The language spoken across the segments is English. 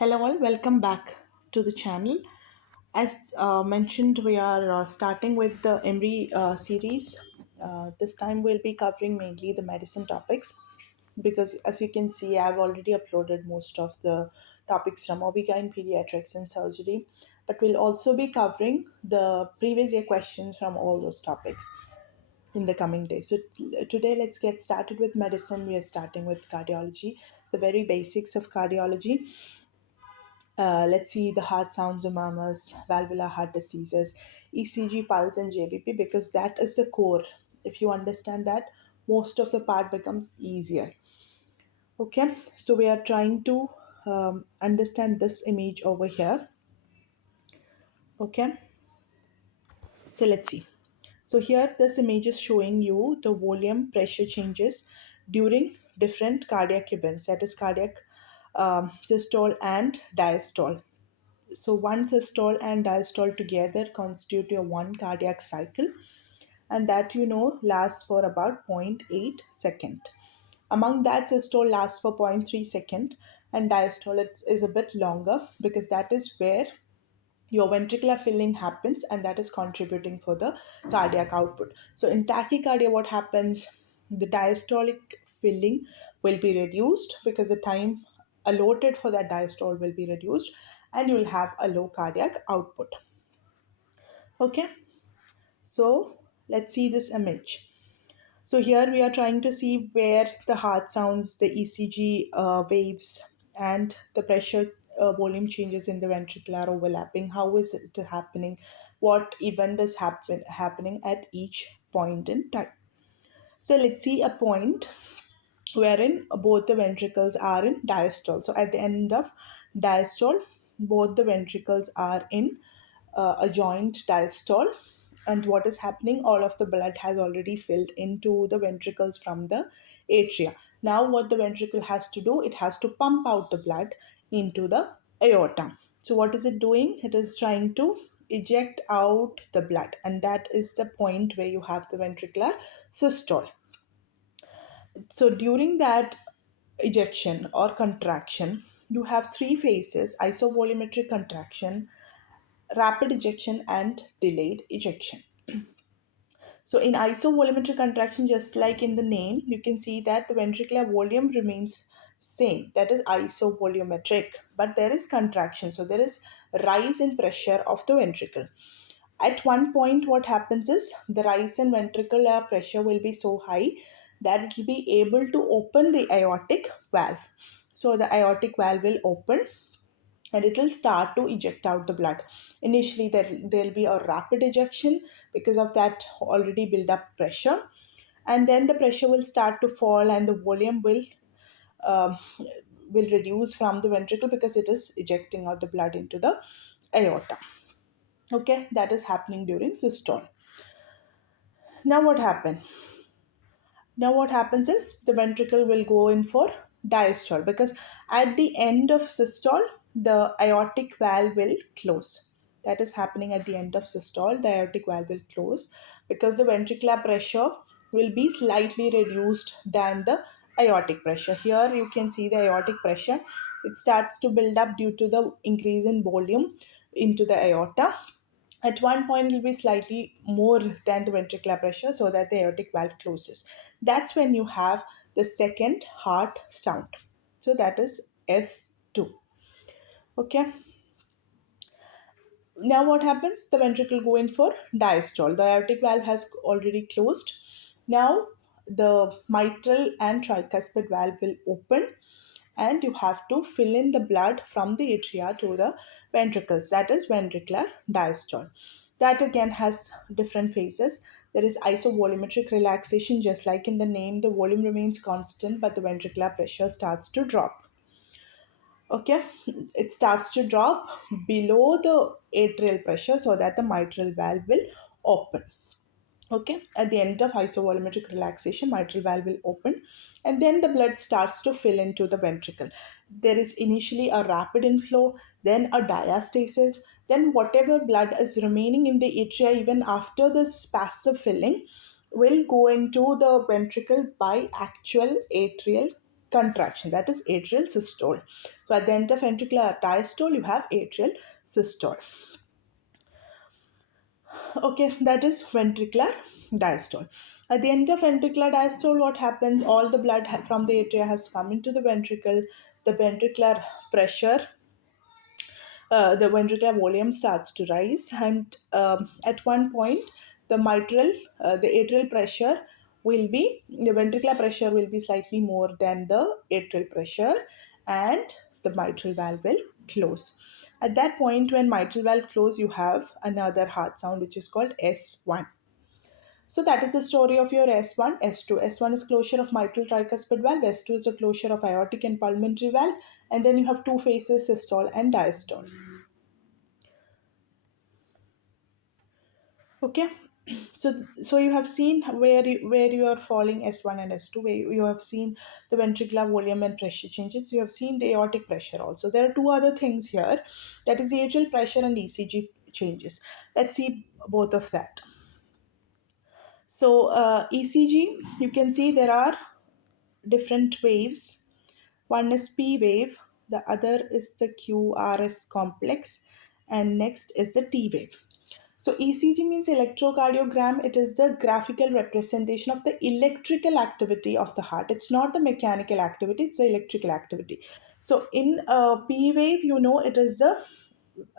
Hello all, welcome back to the channel. As mentioned, we are starting with the EMREE series. This time we'll be covering mainly the medicine topics because as you can see, I've already uploaded most of the topics from OB/GYN, pediatrics and surgery, but we'll also be covering the previous year questions from all those topics in the coming days. So today let's get started with medicine. We are starting with cardiology, the very basics of cardiology. Let's see the heart sounds of murmurs, valvular heart diseases, ECG, pulse, and JVP, because that is the core. If you understand that, most of the part becomes easier. Okay, so we are trying to understand this image over here. Okay, so let's see. So here, this image is showing you the volume pressure changes during different cardiac events, that is cardiac systole and diastole. So one systole and diastole together constitute your one cardiac cycle, and that lasts for about zero point 0.8 second. Among that, systole lasts for 0.3 second, and diastole is a bit longer because that is where your ventricular filling happens, and that is contributing for the cardiac output. So in tachycardia, what happens? The diastolic filling will be reduced because the time allotted for that diastole will be reduced, and you'll have a low cardiac output. Okay, so let's see this image. So here we are trying to see where the heart sounds, the ECG waves, and the pressure volume changes in the ventricular overlapping. How is it happening? What event is happening at each point in time? So let's see a point wherein both the ventricles are in diastole. So at the end of diastole, both the ventricles are in a joint diastole. And what is happening? All of the blood has already filled into the ventricles from the atria. Now, what the ventricle has to do? It has to pump out the blood into the aorta. So, what is it doing? It is trying to eject out the blood, and that is the point where you have the ventricular systole. So during that ejection or contraction, you have three phases: isovolumetric contraction, rapid ejection, and delayed ejection. So in isovolumetric contraction, just like in the name, you can see that the ventricular volume remains same, that is isovolumetric, but there is contraction, so there is rise in pressure of the ventricle. At one point, what happens is the rise in ventricular pressure will be so high that it will be able to open the aortic valve. So the aortic valve will open and it will start to eject out the blood. Initially, there'll be a rapid ejection because of that already build up pressure, and then the pressure will start to fall and the volume um, will reduce from the ventricle because it is ejecting out the blood into the aorta. Okay, that is happening during systole. Now what happened? Now what happens is the ventricle will go in for diastole because at the end of systole, the aortic valve will close. That is happening at the end of systole, the aortic valve will close because the ventricular pressure will be slightly reduced than the aortic pressure. Here you can see the aortic pressure. It starts to build up due to the increase in volume into the aorta. At one point, it will be slightly more than the ventricular pressure so that the aortic valve closes. That's when you have the second heart sound. So that is S2. Okay. Now what happens? The ventricle go in for diastole. The aortic valve has already closed. Now the mitral and tricuspid valve will open, and you have to fill in the blood from the atria to the ventricles. That is ventricular diastole. That again has different phases. There is isovolumetric relaxation, just like in the name, the volume remains constant, but the ventricular pressure starts to drop. Okay, it starts to drop below the atrial pressure so that the mitral valve will open. Okay, at the end of isovolumetric relaxation, mitral valve will open, and then the blood starts to fill into the ventricle. There is initially a rapid inflow, then a diastasis, then whatever blood is remaining in the atria even after this passive filling will go into the ventricle by actual atrial contraction, that is atrial systole. So at the end of ventricular diastole, you have atrial systole. Okay, that is ventricular diastole. At the end of ventricular diastole, what happens? All the blood from the atria has come into the ventricle. The ventricular pressure, the ventricular volume starts to rise, and at one point, the atrial pressure the ventricular pressure will be slightly more than the atrial pressure, and the mitral valve will close. At that point, when mitral valve close, you have another heart sound which is called S1. So that is the story of your S1, S2. S1 is closure of mitral tricuspid valve, S2 is the closure of aortic and pulmonary valve, and then you have two phases, systole and diastole. Okay, so you have seen where you are falling S1 and S2, where you have seen the ventricular volume and pressure changes. You have seen the aortic pressure also. There are two other things here, that is the atrial pressure and ECG changes. Let's see both of that. So ECG, you can see there are different waves. One is P wave, the other is the QRS complex, and next is the T wave. So ECG means electrocardiogram. It is the graphical representation of the electrical activity of the heart. It's not the mechanical activity, it's the electrical activity. So in P wave, it is the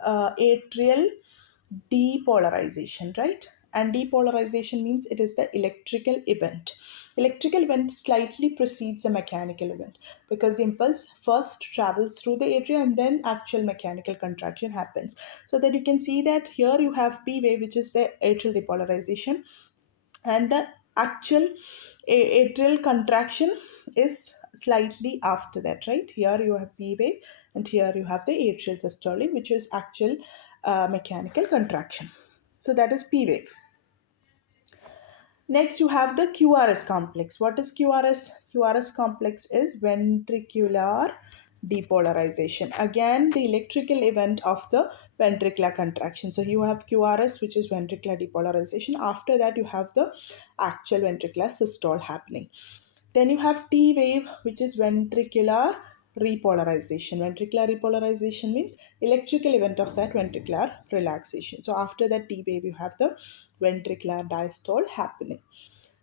atrial depolarization, right? And depolarization means it is the electrical event. Electrical event slightly precedes a mechanical event because the impulse first travels through the atria and then actual mechanical contraction happens. So that you can see that here you have P wave, which is the atrial depolarization, and the actual atrial contraction is slightly after that, right? Here you have P wave, and here you have the atrial systole, which is actual mechanical contraction. So that is P wave. Next, you have the QRS complex. What is QRS? QRS complex is ventricular depolarization. Again, the electrical event of the ventricular contraction. So you have QRS, which is ventricular depolarization. After that, you have the actual ventricular systole happening. Then you have T wave, which is ventricular repolarization. Ventricular repolarization means electrical event of that ventricular relaxation. So after that T wave, you have the ventricular diastole happening.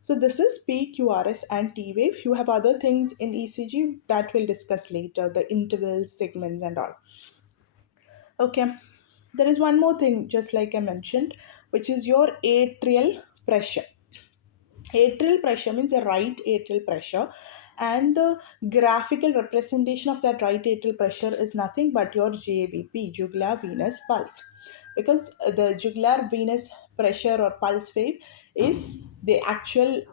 So this is PQRS and T wave. You have other things in ECG that we'll discuss later, the intervals, segments, and all. Okay, there is one more thing, just like I mentioned, which is your atrial pressure. Atrial pressure means the right atrial pressure, and the graphical representation of that right atrial pressure is nothing but your JVP, jugular venous pulse, because the jugular venous pressure or pulse wave is the actual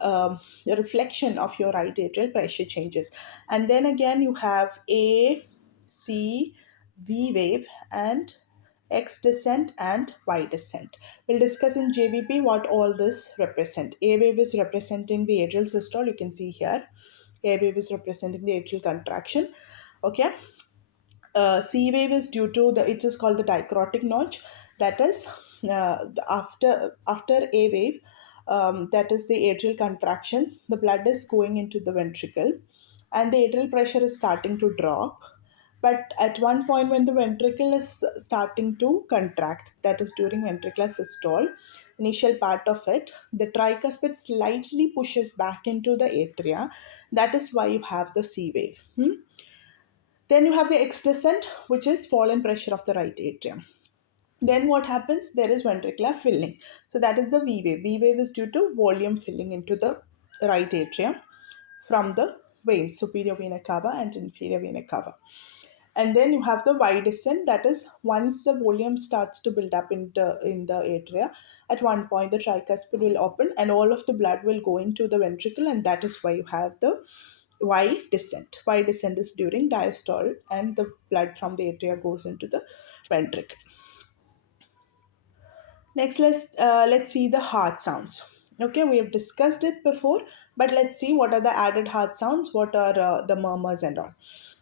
reflection of your right atrial pressure changes. And then again you have A, C, V wave, and X descent and Y descent. We'll discuss in JVP what all this represent. A wave is representing the atrial systole. You can see here. A wave is representing the atrial contraction. Okay. C wave is due to it is called the dicrotic notch. That is after A wave, that is the atrial contraction. The blood is going into the ventricle, and the atrial pressure is starting to drop. But at one point, when the ventricle is starting to contract, that is during ventricular systole, initial part of it, the tricuspid slightly pushes back into the atria. That is why you have the C wave. Then you have the X descent, which is fall in pressure of the right atrium. Then what happens? There is ventricular filling. So that is the V wave. V wave is due to volume filling into the right atrium from the veins, superior vena cava and inferior vena cava. And then you have the Y descent, that is once the volume starts to build up in the atria, at one point the tricuspid will open and all of the blood will go into the ventricle, and that is why you have the Y descent. Y descent is during diastole and the blood from the atria goes into the ventricle. Next, let's see the heart sounds. Okay, we have discussed it before, but let's see what are the added heart sounds, what are the murmurs and all.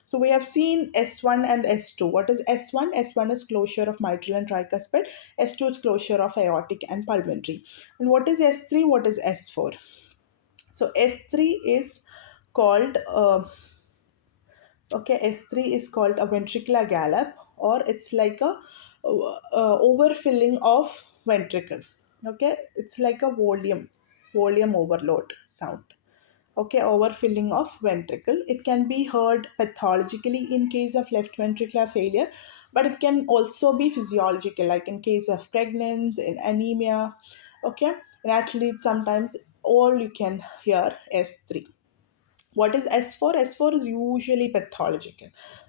So we have seen S1 and S2. What is S1? S1 is closure of mitral and tricuspid. S2 is closure of aortic and pulmonary. And what is S3? What is S4? So S3 is called Okay, S3 is called a ventricular gallop, or it's like a overfilling of ventricle. Okay, it's like a volume overload sound. Okay, overfilling of ventricle. It can be heard pathologically in case of left ventricular failure, but it can also be physiological, like in case of pregnancy, in anemia. Okay, in athletes sometimes all you can hear S3. What is S4? S4 is usually pathological.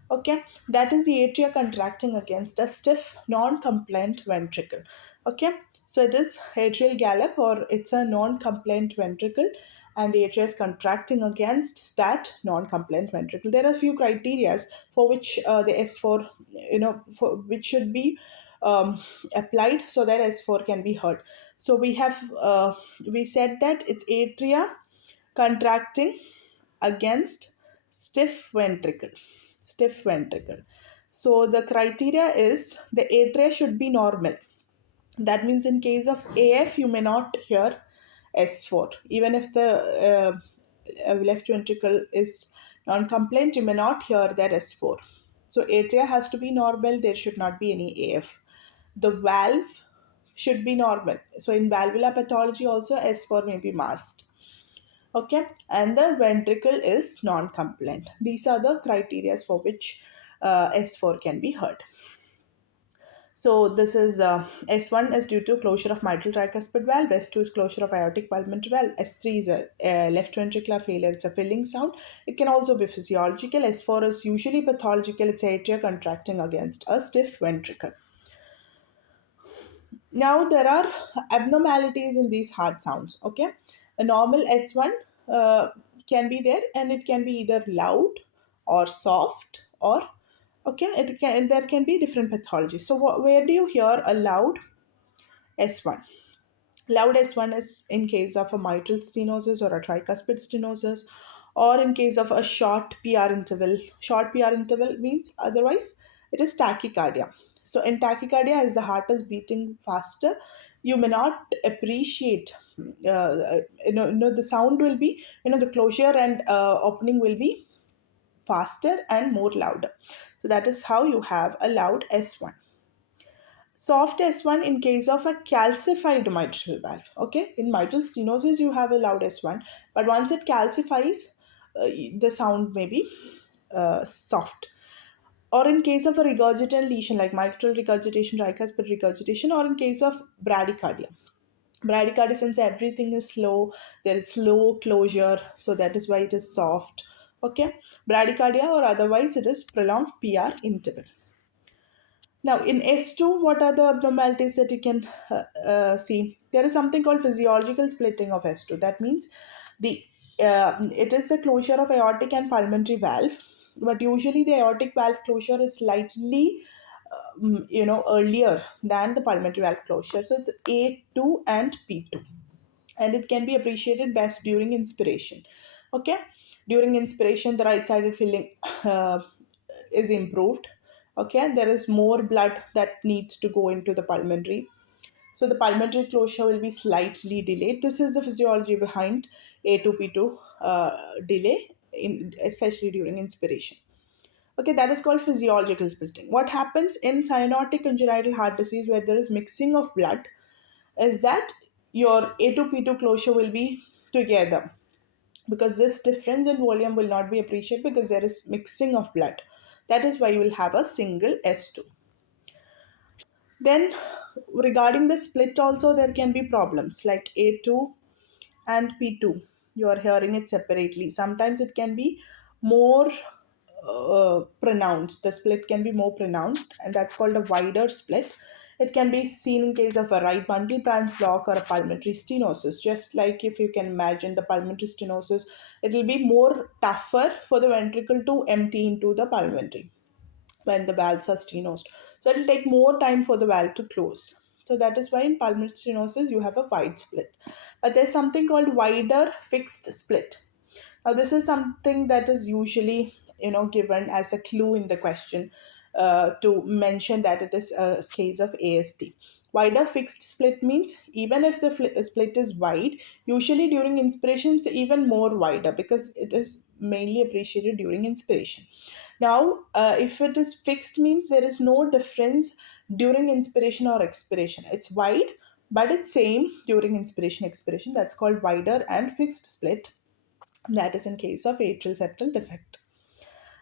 Okay, that is the atria contracting against a stiff, non-compliant ventricle. Okay, so it is atrial gallop, or it's a non-compliant ventricle, and the atria is contracting against that non-compliant ventricle. There are a few criterias for which the S4, for which should be um, applied so that S4 can be heard. So we said that it's atria contracting against stiff ventricle. Stiff ventricle. So the criteria is the atria should be normal. That means in case of AF, you may not hear S4. Even if the left ventricle is non-compliant, you may not hear that S4. So atria has to be normal. There should not be any AF. The valve should be normal. So in valvular pathology also S4 may be masked. Okay, and the ventricle is non-compliant. These are the criteria for which S4 can be heard. So this is S1 is due to closure of mitral tricuspid valve, S2 is closure of aortic pulmonary valve, S3 is a left ventricular failure, it's a filling sound. It can also be physiological. S4 is usually pathological, it's atria contracting against a stiff ventricle. Now there are abnormalities in these hard sounds. Okay, a normal S1 uh, can be there, and it can be either loud or soft, or okay, there can be different pathologies. So where do you hear a loud S1? Loud S1 is in case of a mitral stenosis or a tricuspid stenosis, or in case of a short PR interval. Short PR interval means otherwise it is tachycardia. So in tachycardia, as the heart is beating faster, you may not appreciate. The sound will be, the closure and opening will be faster and more louder. So that is how you have a loud S1. Soft S1 in case of a calcified mitral valve. Okay, in mitral stenosis you have a loud S1, but once it calcifies, the sound may be soft. Or in case of a regurgitant lesion like mitral regurgitation, tricuspid regurgitation, or in case of bradycardia. Bradycardia, since everything is slow, there is slow closure, so that is why it is soft. Okay, bradycardia, or otherwise it is prolonged PR interval. Now, in S2, what are the abnormalities that you can see? There is something called physiological splitting of S2. That means the it is the closure of aortic and pulmonary valve, but usually the aortic valve closure is slightly, earlier than the pulmonary valve closure. So it's A2 and P2, and it can be appreciated best during inspiration. Okay, during inspiration, the right-sided filling uh, is improved. Okay, there is more blood that needs to go into the pulmonary, so the pulmonary closure will be slightly delayed. This is the physiology behind A2P2 delay, especially during inspiration. Okay, that is called physiological splitting. What happens in cyanotic congenital heart disease, where there is mixing of blood, is that your A2P2 closure will be together, because this difference in volume will not be appreciated because there is mixing of blood. That is why you will have a single S2. Then, regarding the split, also there can be problems like A2 and P2. You are hearing it separately. Sometimes it can be more pronounced. The split can be more pronounced, and that's called a wider split. It can be seen in case of a right bundle branch block or a pulmonary stenosis. Just like if you can imagine the pulmonary stenosis, it will be more tougher for the ventricle to empty into the pulmonary when the valves are stenosed. So it will take more time for the valve to close. So that is why in pulmonary stenosis you have a wide split. But there's something called wider fixed split. Now, this is something that is usually, given as a clue in the question to mention that it is a case of ASD. Wider fixed split means even if the split is wide, usually during inspiration it's even more wider because it is mainly appreciated during inspiration. Now, if it is fixed, means there is no difference during inspiration or expiration. It's wide, but it's same during inspiration, expiration. That's called wider and fixed split. That is in case of atrial septal defect.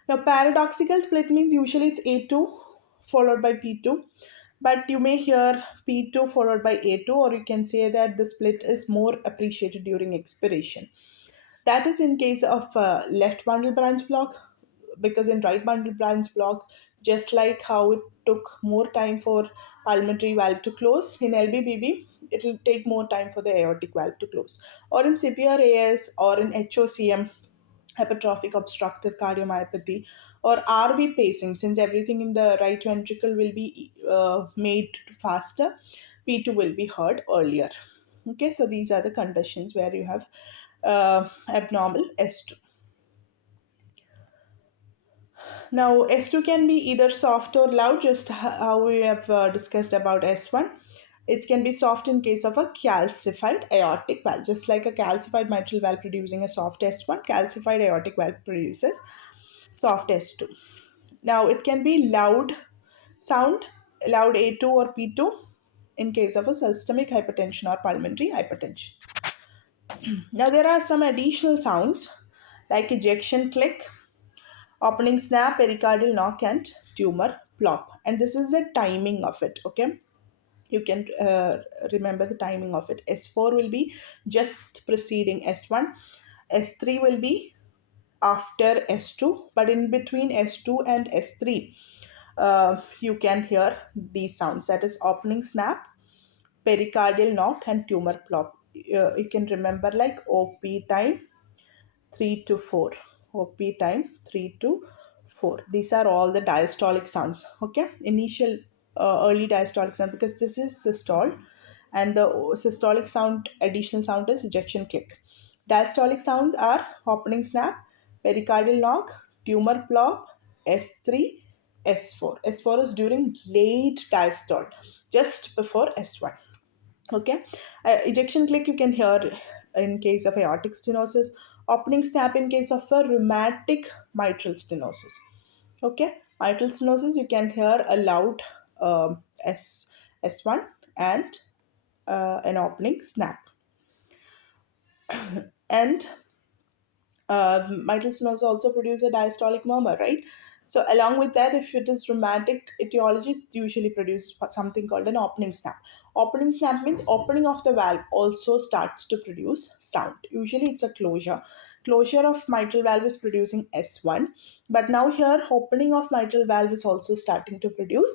Now, paradoxical split means usually it's A2 followed by P2, but you may hear P2 followed by A2, or you can say that the split is more appreciated during expiration. That is in case of left bundle branch block, because in right bundle branch block, just like how it took more time for pulmonary valve to close, in LBBB, it will take more time for the aortic valve to close. Or in severe AS or in HOCM, hypertrophic obstructive cardiomyopathy, or RV pacing, since everything in the right ventricle will be made faster, P2 will be heard earlier. Okay, so these are the conditions where you have abnormal S2. Now, S2 can be either soft or loud, just how we have discussed about S1. It can be soft in case of a calcified aortic valve, just like a calcified mitral valve producing a soft S1, calcified aortic valve produces soft S2. Now, it can be loud sound, loud A2 or P2 in case of a systemic hypertension or pulmonary hypertension. Now, there are some additional sounds like ejection click, opening snap, pericardial knock, and tumor plop. And this is the timing of it. Okay, you can remember the timing of it. S4 will be just preceding S1, S3 will be after S2, but in between S2 and S3, you can hear these sounds, that is opening snap, pericardial knock, and tumor plop. You can remember like OP time 3 to 4, OP time 3 to 4. These are all the diastolic sounds. Okay, initial early diastolic sound, because this is systole, and the systolic sound, additional sound, is ejection click. Diastolic sounds are opening snap, pericardial knock, tumor plop, S3, S4. S4 is during late diastole, just before S1. Okay, ejection click you can hear in case of aortic stenosis, opening snap in case of a rheumatic mitral stenosis. Okay, mitral stenosis you can hear a loud s s1 and an opening snap. And mitral stenosis also produce a diastolic murmur, right? So along with that, if it is rheumatic etiology, it usually produces something called an opening snap. Opening snap means opening of the valve also starts to produce sound. Usually it's a closure. Closure of mitral valve is producing S1, but now here opening of mitral valve is also starting to produce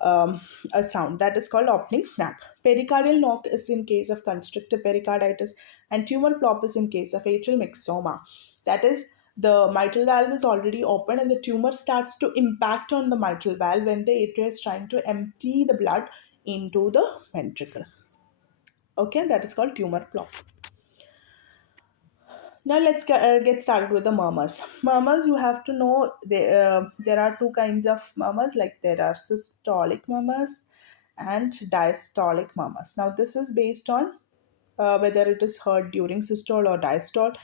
a sound, that is called opening snap. Pericardial knock is in case of constrictive pericarditis, and tumor plop is in case of atrial myxoma. That is, the mitral valve is already open and the tumor starts to impact on the mitral valve when the atria is trying to empty the blood into the ventricle. Okay, that is called tumor plop. Now let's get started with the murmurs. Murmurs, you have to know there are two kinds of murmurs, like there are systolic murmurs and diastolic murmurs. Now this is based on whether it is heard during systole or diastole,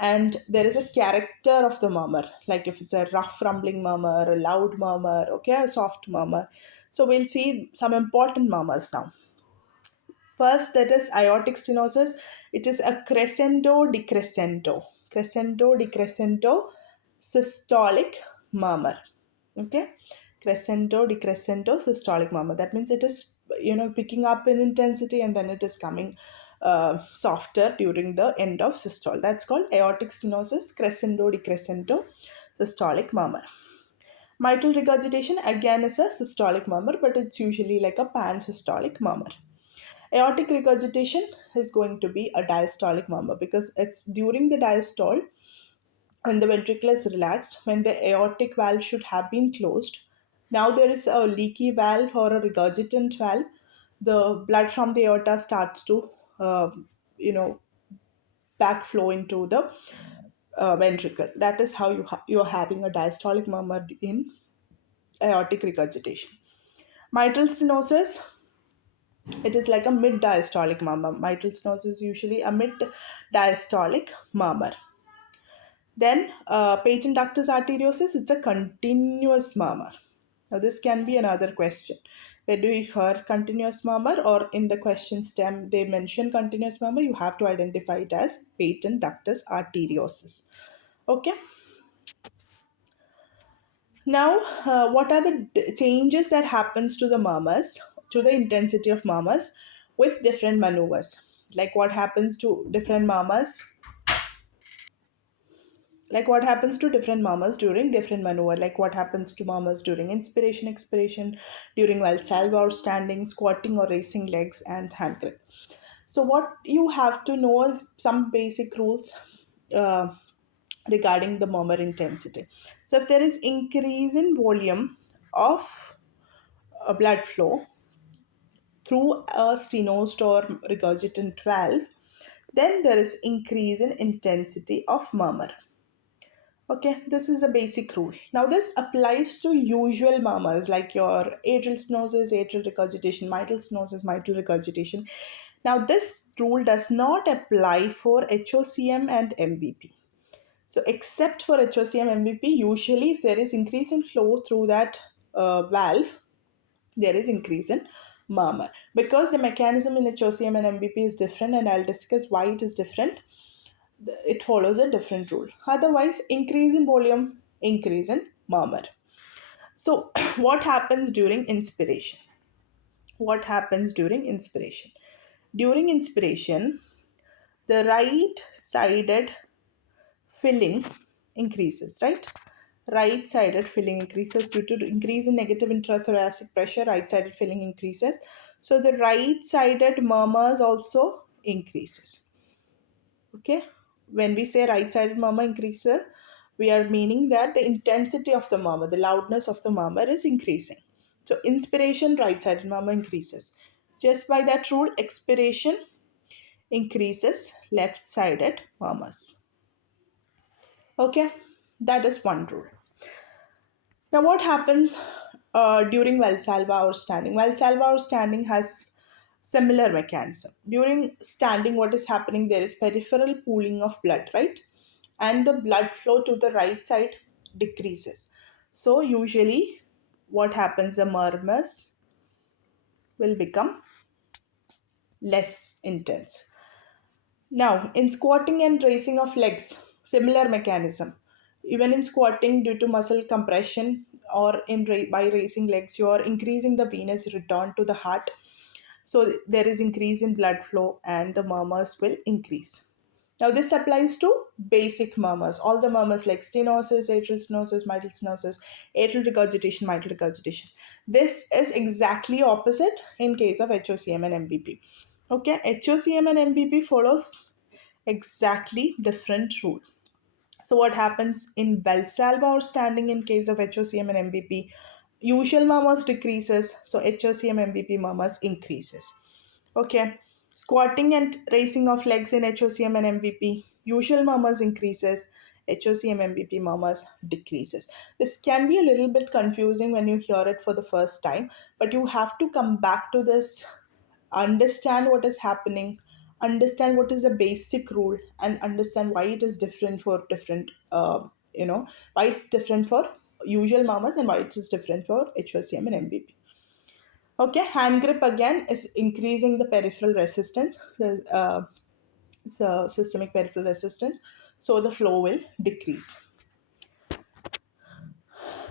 and there is a character of the murmur, like if it's a rough rumbling murmur, a loud murmur, okay, a soft murmur. So we'll see some important murmurs now. First, that is aortic stenosis. It is a crescendo decrescendo. Crescendo decrescendo systolic murmur. Okay. Crescendo decrescendo systolic murmur. That means it is, picking up in intensity and then it is coming softer during the end of systole. That's called aortic stenosis, crescendo decrescendo systolic murmur. Mitral regurgitation again is a systolic murmur, but it's usually like a pan-systolic murmur. Aortic regurgitation is going to be a diastolic murmur, because it's during the diastole when the ventricle is relaxed, when the aortic valve should have been closed. Now there is a leaky valve or a regurgitant valve. The blood from the aorta starts to, uh, you know, backflow into the ventricle. That is how you're having a diastolic murmur in aortic regurgitation. Mitral stenosis, it is like a mid diastolic murmur. Mitral stenosis is usually a mid diastolic murmur. Then patent ductus arteriosus, it's a continuous murmur. Now this can be another question. Where do you hear continuous murmur, or in the question stem they mention continuous murmur, you have to identify it as patent ductus arteriosus. Okay. Now, what are the changes that happens to the murmurs, to the intensity of murmurs with different maneuvers? Like what happens to different murmurs like what happens to different murmurs during different maneuver, like what happens to murmurs during inspiration, expiration, during Valsalva or standing, squatting or raising legs, and hand grip. So what you have to know is some basic rules uh, regarding the murmur intensity. So if there is increase in volume of blood flow through a stenosed or regurgitant valve, then there is increase in intensity of murmur. Okay, this is a basic rule. Now, this applies to usual murmurs like your atrial stenosis, atrial regurgitation, mitral stenosis, mitral regurgitation. Now, this rule does not apply for HOCM and MVP. So, except for HOCM MVP, usually if there is increase in flow through that valve, there is increase in murmur. Because the mechanism in HOCM and MVP is different, and I'll discuss why it is different, it follows a different rule. Otherwise, increase in volume, increase in murmur. So, what happens during inspiration? What happens during inspiration? During inspiration, the right sided filling increases, right? Right sided filling increases due to increase in negative intrathoracic pressure, right sided filling increases. So, the right sided murmurs also increases. Okay, when we say right sided murmur increases, we are meaning that the intensity of the murmur, the loudness of the murmur is increasing. So inspiration, right sided murmur increases. Just by that rule, expiration increases left sided murmurs. Okay, that is one rule. Now, what happens during Valsalva or standing? Valsalva or standing has similar mechanism. During standing, what is happening? There is peripheral pooling of blood, right? And the blood flow to the right side decreases. So, usually, what happens? The murmurs will become less intense. Now, in squatting and raising of legs, similar mechanism. Even in squatting, due to muscle compression or by raising legs, you are increasing the venous return to the heart. So there is increase in blood flow and the murmurs will increase. Now this applies to basic murmurs, all the murmurs like stenosis, atrial stenosis, mitral stenosis, atrial regurgitation, mitral regurgitation. This is exactly opposite in case of HOCM and MVP. Okay, HOCM and MVP follows exactly different rule. So what happens in Valsalva or standing in case of HOCM and MVP? Usual murmurs decreases, so HOCM MVP murmurs increases. Okay, squatting and raising of legs in HOCM and MVP, usual murmurs increases, HOCM MVP murmurs decreases. This can be a little bit confusing when you hear it for the first time, but you have to come back to this, understand what is happening, understand what is the basic rule, and understand why it is different for different why it's different for usual mamas and why it is different for HOCM and MVP. Okay, hand grip again is increasing the peripheral resistance, the systemic peripheral resistance, so the flow will decrease.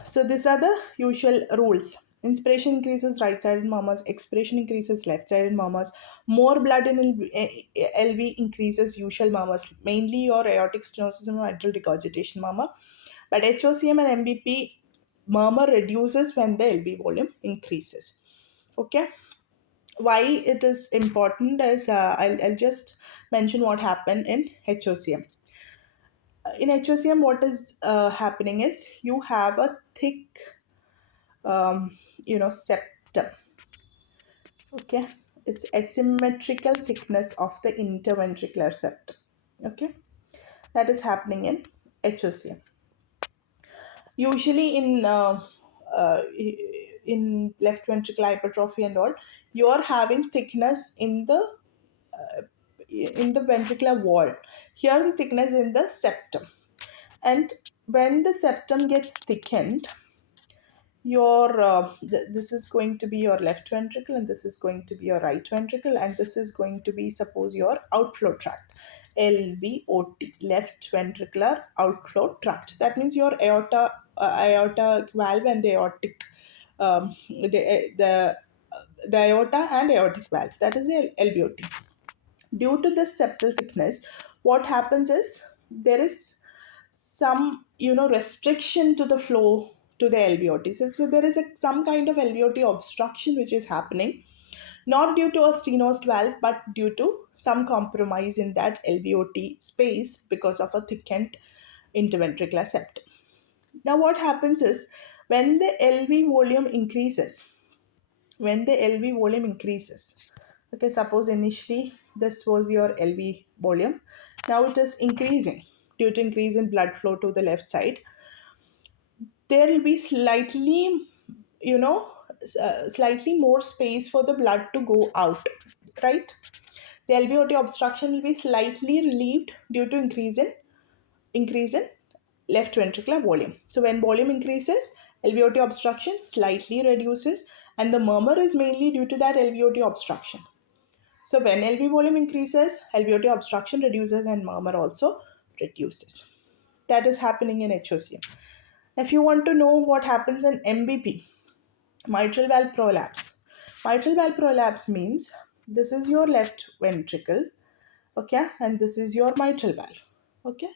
So these are the usual rules. Inspiration increases right-sided murmurs, expiration increases left-sided murmurs, more blood in LV increases usual murmurs, mainly your aortic stenosis and mitral regurgitation murmur. But HOCM and MVP murmur reduces when the LV volume increases. Okay. Why it is important is I'll just mention what happened in HOCM. In HOCM, what is happening is you have a thick septum. Okay, it's asymmetrical thickness of the interventricular septum. Okay, that is happening in HOCM. Usually uh, in left ventricular hypertrophy and all, you are having thickness in the ventricular wall. Here the thickness in the septum. And when the septum gets thickened, this is going to be your left ventricle, and this is going to be your right ventricle, and this is going to be, suppose, your outflow tract, LVOT, left ventricular outflow tract. That means your aorta valve and the aortic, the aorta and aortic valve, that is the LVOT. Due to this septal thickness, what happens is there is some restriction to the flow to the LVOT. So there is some kind of LVOT obstruction which is happening, not due to a stenosed valve, but due to some compromise in that LVOT space because of a thickened interventricular septum. Now what happens is, when the LV volume increases, okay, suppose initially this was your LV volume, now it is increasing due to increase in blood flow to the left side. There will be you know slightly more space for the blood to go out, right? The LVOT obstruction will be slightly relieved due to increase in left ventricular volume. So when volume increases, LVOT obstruction slightly reduces, and the murmur is mainly due to that LVOT obstruction. So when LV volume increases, LVOT obstruction reduces and murmur also reduces. That is happening in HOCM. If you want to know what happens in MBP, mitral valve prolapse. Mitral valve prolapse means this is your left ventricle, okay, and this is your mitral valve, okay.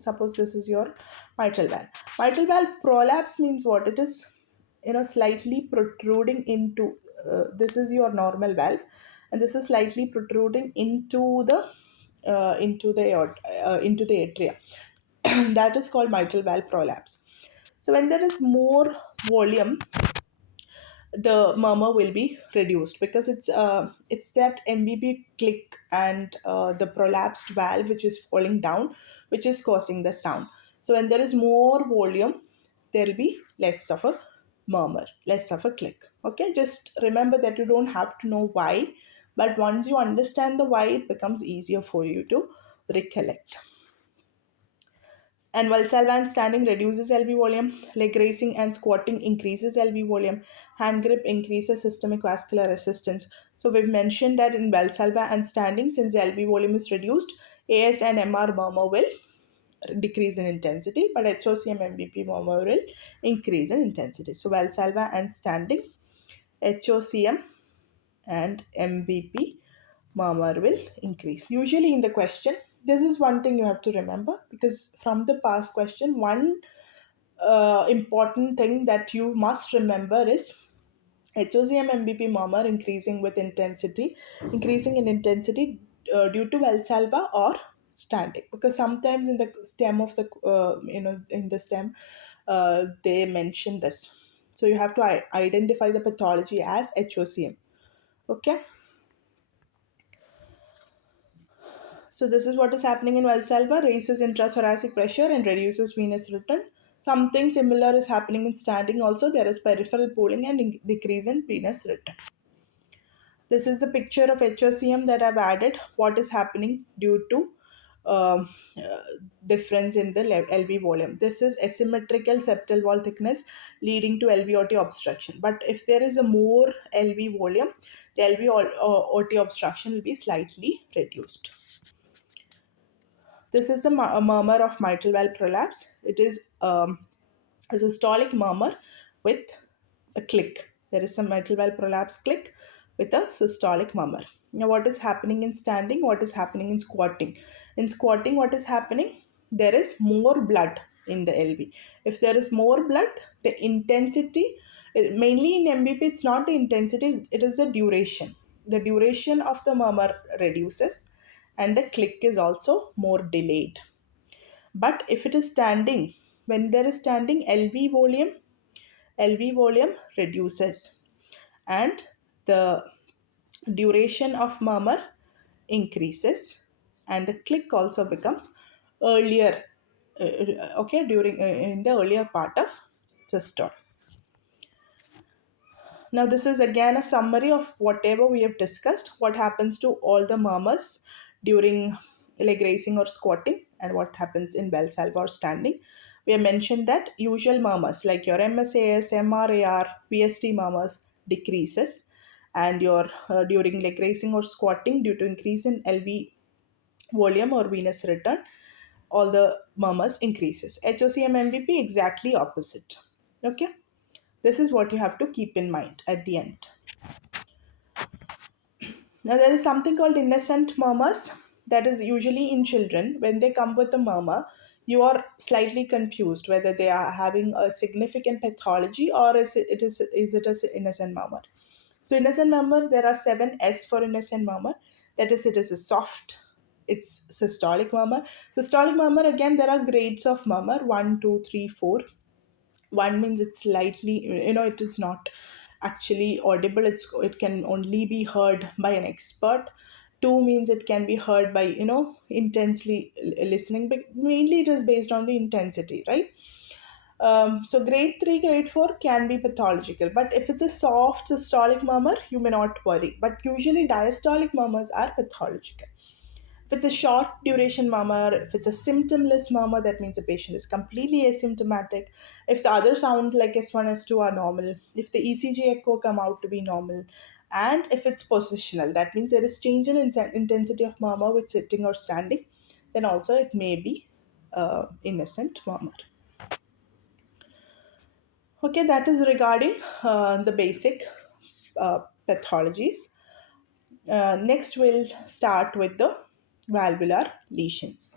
Suppose this is your mitral valve. Mitral valve prolapse means what? It is slightly protruding into. This is your normal valve, and this is slightly protruding into the atria. That is called mitral valve prolapse. So when there is more volume, the murmur will be reduced, because it's that MBB click and the prolapsed valve which is falling down, which is causing the sound. So when there is more volume, there will be less of a murmur, less of a click. Okay, just remember that you don't have to know why, but once you understand the why, it becomes easier for you to recollect. And Valsalva standing reduces LV volume, leg raising and squatting increases LV volume, hand grip increases systemic vascular resistance. So we've mentioned that in Valsalva and standing, since LV volume is reduced, AS and MR murmur will decrease in intensity, but HOCM MBP murmur will increase in intensity. So Valsalva and standing, HOCM and MVP murmur will increase. Usually in the question, this is one thing you have to remember, because from the past question, one important thing that you must remember is HOCM MBP murmur increasing in intensity due to Valsalva or standing, because sometimes in the stem of the in the stem they mention this. So you have to identify the pathology as HOCM. Okay. So this is what is happening in Valsalva: raises intrathoracic pressure and reduces venous return. Something similar is happening in standing also. There is peripheral pooling and decrease in venous return. This is a picture of HOCM that I've added. What is happening due to um, uh, difference in the LV volume. This is asymmetrical septal wall thickness leading to LVOT obstruction. But if there is a more LV volume, the LVOT obstruction will be slightly reduced. This is a murmur of mitral valve prolapse. It is a systolic murmur with a click. There is some mitral valve prolapse click with a systolic murmur. Now, what is happening in standing? What is happening in squatting? In squatting, what is happening? There is more blood in the LV. If there is more blood, the intensity, mainly in MBP, it's not the intensity, it is the duration. The duration of the murmur reduces, and the click is also more delayed. But if it is standing, when there is standing, LV volume reduces, and the duration of murmur increases, and the click also becomes earlier, okay, during in the earlier part of systole. Now this is again a summary of whatever we have discussed. What happens to all the murmurs during leg raising or squatting? and what happens in Valsalva or standing. We have mentioned that usual murmurs like your MSAS, MRAR, VST murmurs decreases, and your during leg raising or squatting due to increase in LV volume or venous return, all the murmurs increases. HOCM MVP exactly opposite. Okay, this is what you have to keep in mind at the end. Now, there is something called innocent murmurs that is usually in children. When they come with a murmur, you are slightly confused whether they are having a significant pathology or is it an innocent murmur. So, innocent murmur, there are 7S for innocent murmur. That is, it is a soft, it's systolic murmur. Systolic murmur, again, there are grades of murmur 1, 2, 3, 4. 1 means it's slightly, it is not actually audible, it can only be heard by an expert. 2 means it can be heard by intensely listening, but mainly it is based on the intensity, right? So grade 3, grade 4 can be pathological, but if it's a soft systolic murmur, you may not worry, but usually diastolic murmurs are pathological. If it's a short duration murmur, if it's a symptomless murmur, that means the patient is completely asymptomatic. If the other sound like S1, S2 are normal, if the ECG echo come out to be normal, and if it's positional, that means there is change in intensity of murmur with sitting or standing, then also it may be innocent murmur. Okay, that is regarding the basic pathologies. Next, we'll start with the valvular lesions.